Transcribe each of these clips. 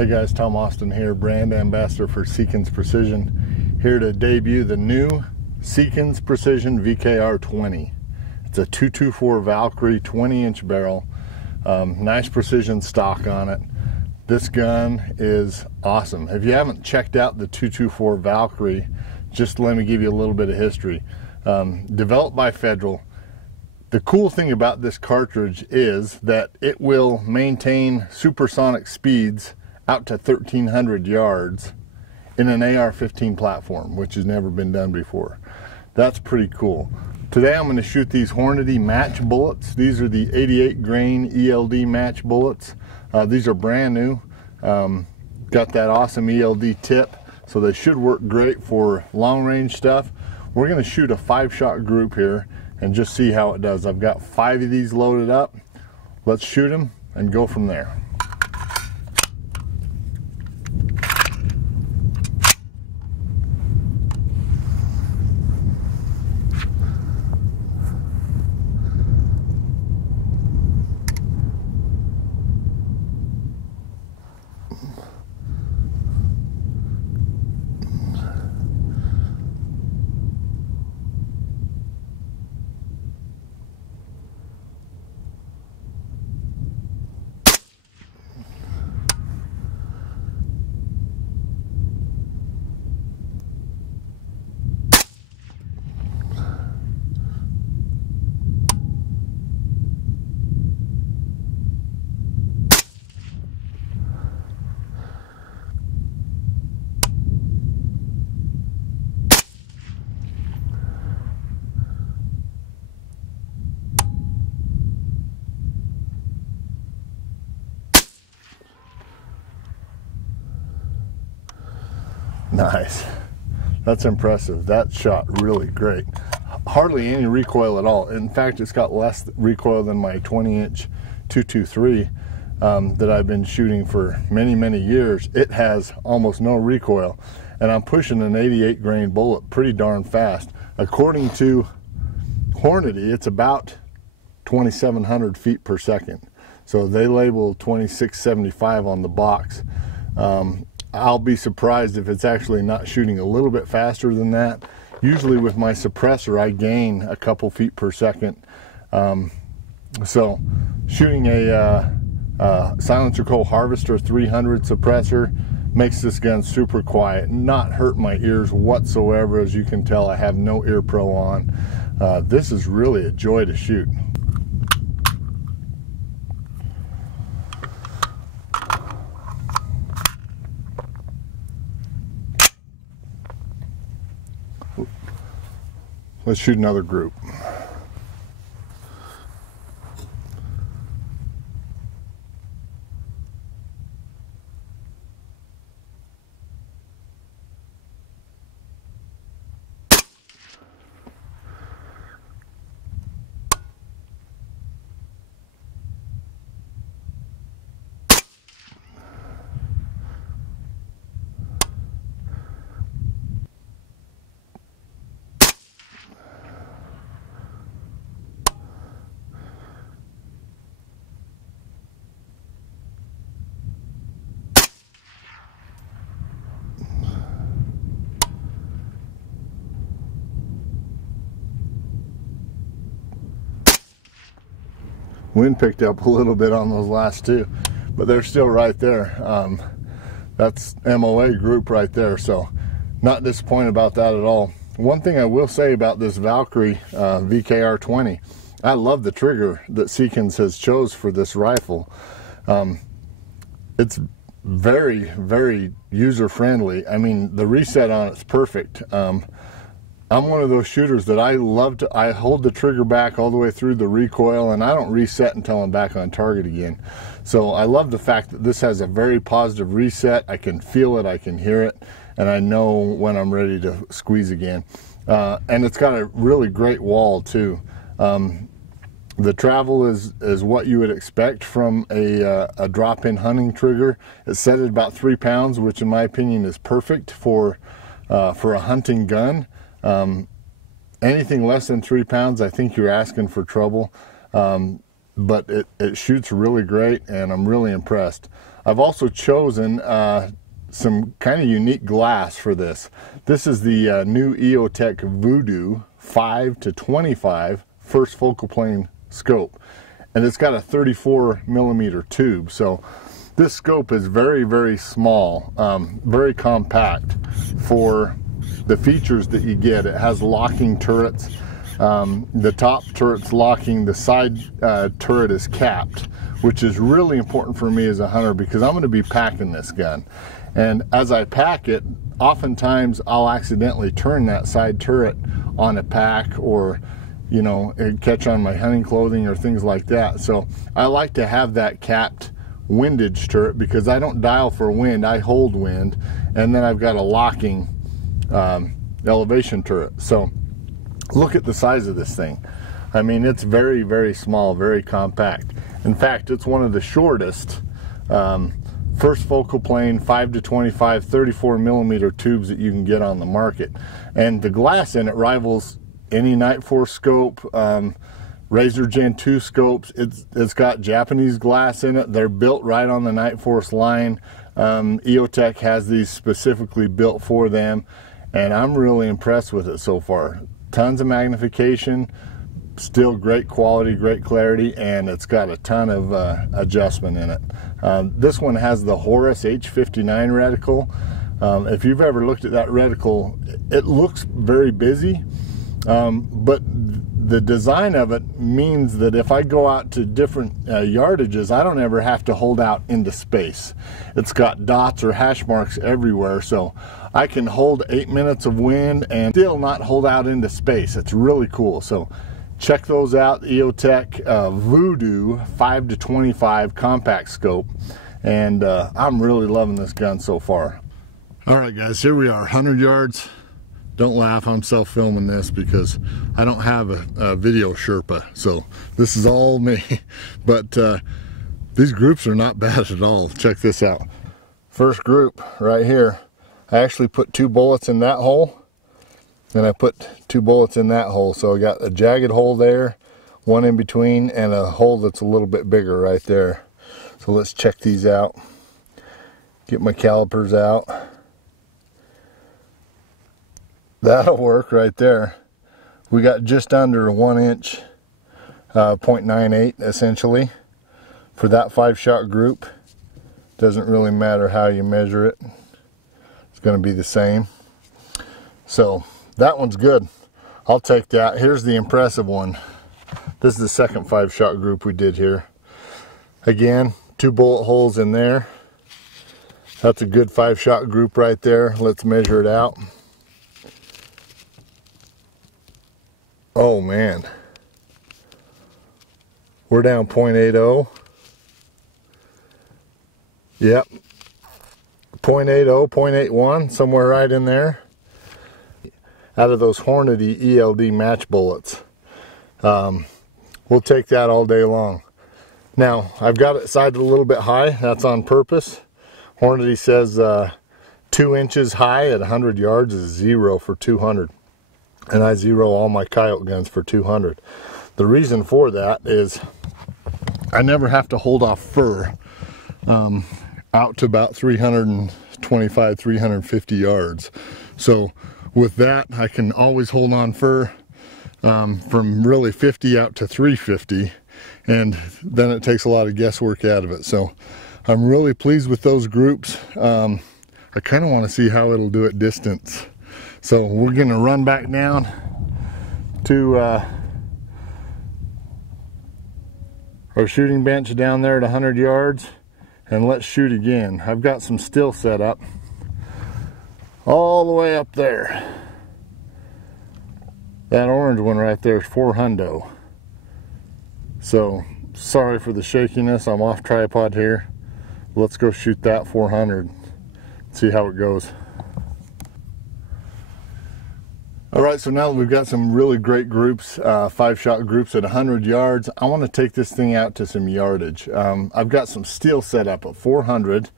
Hey guys, Tom Austin here, Brand Ambassador for Seekins Precision, here to debut the new Seekins Precision VKR20. It's a 224 Valkyrie 20-inch barrel, nice precision stock on it. This gun is awesome. If you haven't checked out the 224 Valkyrie, just let me give you a little bit of history. Developed by Federal. The cool thing about this cartridge is that it will maintain supersonic speeds out to 1,300 yards in an AR-15 platform, which has never been done before. That's pretty cool. Today I'm going to shoot these Hornady match bullets. These are the 88 grain ELD match bullets. These are brand new. Got that awesome ELD tip, so they should work great for long range stuff. We're going to shoot a 5-shot group here and just see how it does. I've got 5 of these loaded up. Let's shoot them and go from there. Nice. That's impressive. That shot really great. Hardly any recoil at all. In fact, it's got less recoil than my 20-inch 223 that I've been shooting for many years. It has almost no recoil, and I'm pushing an 88 grain bullet pretty darn fast. According to Hornady, it's about 2,700 feet per second. So they label 2675 on the box. I'll be surprised if it's actually not shooting a little bit faster than that. Usually with my suppressor, I gain a couple feet per second. So shooting a Silencer Co. Harvester 300 suppressor makes this gun super quiet, not hurt my ears whatsoever. As you can tell, I have no ear pro on. This is really a joy to shoot. Let's shoot another group. Wind picked up a little bit on those last two, but they're still right there. That's MOA group right there, so not disappointed about that at all. One thing I will say about this Valkyrie VKR20, I love the trigger that Seekins has chose for this rifle. It's very user friendly. I mean, the reset on it's perfect. I'm one of those shooters that I hold the trigger back all the way through the recoil, and I don't reset until I'm back on target again. So I love the fact that this has a very positive reset. I can feel it, I can hear it, and I know when I'm ready to squeeze again. And it's got a really great wall too. The travel is what you would expect from a drop-in hunting trigger. It's set at about 3 pounds, which in my opinion is perfect for a hunting gun. Anything less than 3 pounds, I think you're asking for trouble. But it shoots really great, and I'm really impressed. I've also chosen some kind of unique glass for this. This is the new EOTech Voodoo 5-25 first focal plane scope, and it's got a 34mm tube. So this scope is very, very small, very compact for the features that you get. It has locking turrets. The top turret's locking, the side turret is capped, which is really important for me as a hunter because I'm going to be packing this gun. And as I pack it, oftentimes I'll accidentally turn that side turret on a pack, or you know, catch on my hunting clothing or things like that. So I like to have that capped windage turret because I don't dial for wind, I hold wind, and then I've got a locking elevation turret. So look at the size of this thing. I mean, it's very, very small, very compact. In fact, it's one of the shortest first focal plane 5-25 34mm tubes that you can get on the market, and the glass in it rivals any Night Force scope, Razor Gen 2 scopes. It's got Japanese glass in it. They're built right on the Night Force line. EOTech has these specifically built for them, and I'm really impressed with it so far. Tons of magnification, still great quality, great clarity, and it's got a ton of adjustment in it. This one has the Horus H59 reticle. If you've ever looked at that reticle, it looks very busy, but the design of it means that if I go out to different yardages, I don't ever have to hold out into space. It's got dots or hash marks everywhere, so I can hold 8 minutes of wind and still not hold out into space. It's really cool. So check those out, EOTech Voodoo 5-25 compact scope, and I'm really loving this gun so far. All right guys, here we are, 100 yards. Don't laugh, I'm self-filming this because I don't have a video Sherpa, so this is all me. But these groups are not bad at all. Check this out. First group right here, I actually put 2 bullets in that hole, and I put 2 bullets in that hole. So I got a jagged hole there, one in between, and a hole that's a little bit bigger right there. So let's check these out. Get my calipers out. That'll work right there. We got just under a 1 inch, 0.98 essentially for that 5-shot group. Doesn't really matter how you measure it. It's going to be the same. So that one's good. I'll take that. Here's the impressive one. This is the second 5-shot group we did here. Again, 2 bullet holes in there. That's a good 5-shot group right there. Let's measure it out. Oh man, we're down 0.80. Yep, 0.80, 0.81, somewhere right in there. Out of those Hornady ELD match bullets. We'll take that all day long. Now, I've got it sighted a little bit high. That's on purpose. Hornady says 2 inches high at 100 yards is 0 for 200. And I zero all my coyote guns for 200. The reason for that is I never have to hold off fur out to about 325, 350 yards. So with that, I can always hold on fur from really 50 out to 350, and then it takes a lot of guesswork out of it. So I'm really pleased with those groups. I kind of want to see how it'll do at distance. So we're going to run back down to our shooting bench down there at 100 yards, and let's shoot again. I've got some still set up all the way up there. That orange one right there is 4 hundo. So sorry for the shakiness, I'm off tripod here. Let's go shoot that 400, see how it goes. All right, so now that we've got some really great groups, 5-shot groups at 100 yards, I want to take this thing out to some yardage. I've got some steel set up at 400,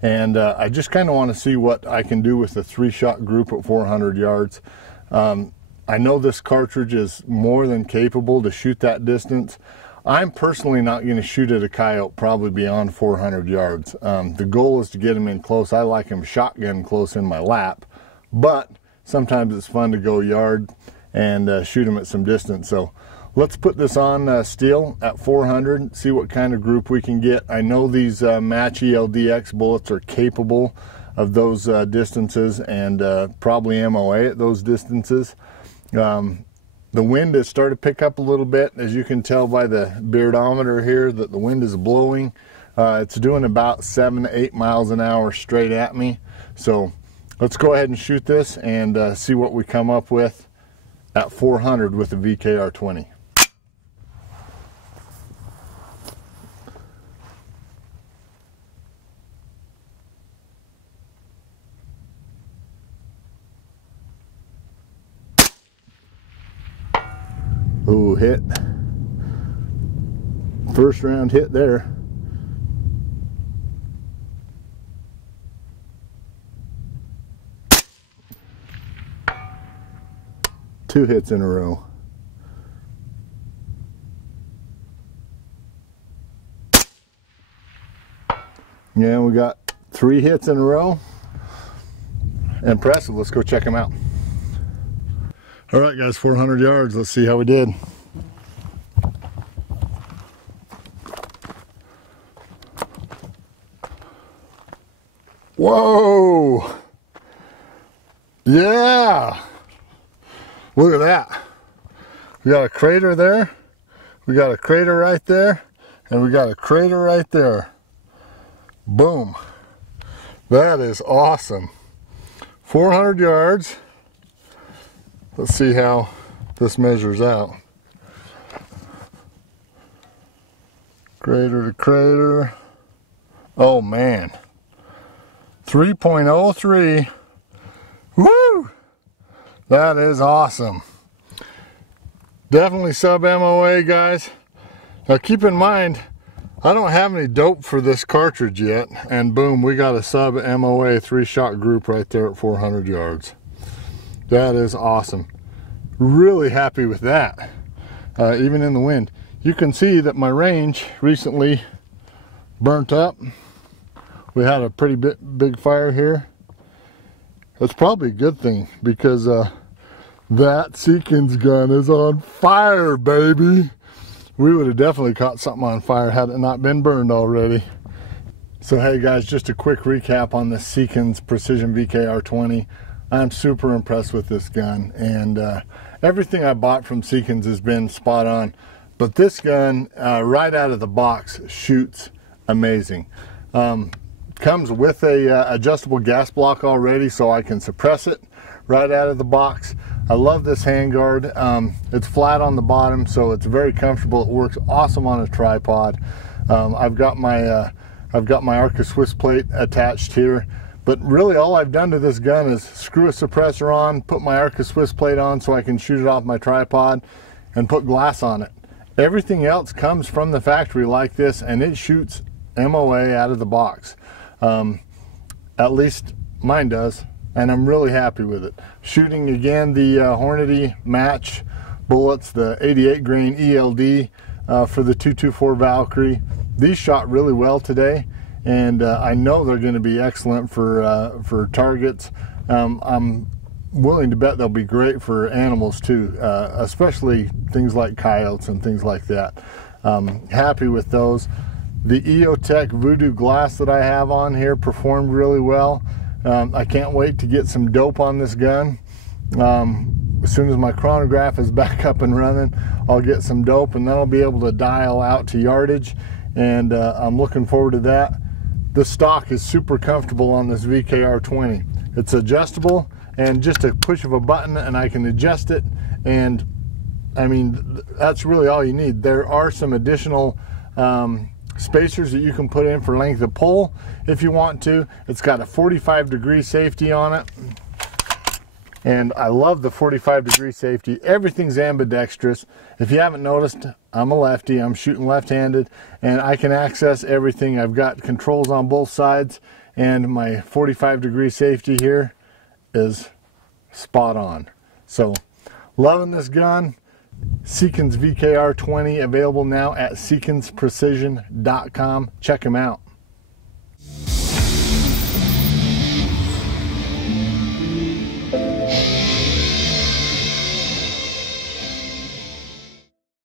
and I just kind of want to see what I can do with the 3-shot group at 400 yards. I know this cartridge is more than capable to shoot that distance. I'm personally not going to shoot at a coyote probably beyond 400 yards. The goal is to get him in close. I like him shotgun close in my lap, but sometimes it's fun to go yard and shoot him at some distance. So let's put this on steel at 400, see what kind of group we can get. I know these Match ELDX bullets are capable of those distances and probably MOA at those distances. The wind has started to pick up a little bit, as you can tell by the beardometer here that the wind is blowing. It's doing about 7 to 8 miles an hour straight at me. So let's go ahead and shoot this and see what we come up with at 400 with the VKR20. Ooh, hit. First round hit there. Two hits in a row. Yeah, we got 3 hits in a row. Impressive. Let's go check them out. All right, guys, 400 yards. Let's see how we did. Whoa! Yeah! Look at that. We got a crater there. We got a crater right there. And we got a crater right there. Boom. That is awesome. 400 yards. Let's see how this measures out. Crater to crater. Oh man. 3.03. Woo! That is awesome. Definitely sub MOA, guys. Now keep in mind, I don't have any dope for this cartridge yet, and boom, we got a sub MOA 3-shot group right there at 400 yards. That is awesome. Really happy with that. Even in the wind. You can see that my range recently burnt up. We had a pretty big fire here. That's probably a good thing, because that Seekins gun is on fire, baby. We would have definitely caught something on fire had it not been burned already. So hey guys, just a quick recap on the Seekins Precision VKR20. I'm super impressed with this gun, and everything I bought from Seekins has been spot on. But this gun, right out of the box, shoots amazing. Comes with a adjustable gas block already, so I can suppress it right out of the box. I love this handguard. It's flat on the bottom, so it's very comfortable. It works awesome on a tripod. I've got my Arca Swiss plate attached here, but really all I've done to this gun is screw a suppressor on, put my Arca Swiss plate on so I can shoot it off my tripod, and put glass on it. Everything else comes from the factory like this, and it shoots MOA out of the box. At least mine does, and I'm really happy with it. Shooting again the Hornady Match bullets, the 88 grain ELD for the 224 Valkyrie. These shot really well today, and I know they're going to be excellent for targets. I'm willing to bet they'll be great for animals too, especially things like coyotes and things like that. Happy with those. The EOTech Voodoo glass that I have on here performed really well. I can't wait to get some dope on this gun. As soon as my chronograph is back up and running, I'll get some dope, and then I'll be able to dial out to yardage, and I'm looking forward to that. The stock is super comfortable on this VKR20. It's adjustable, and just a push of a button and I can adjust it, and I mean, that's really all you need. There are some additional spacers that you can put in for length of pull if you want to. It's got a 45-degree safety on it, and I love the 45-degree safety. Everything's ambidextrous. If you haven't noticed, I'm a lefty. I'm shooting left-handed, and I can access everything. I've got controls on both sides, and my 45-degree safety here is spot on. So loving this gun. Seekins VKR20 available now at seekinsprecision.com. Check them out.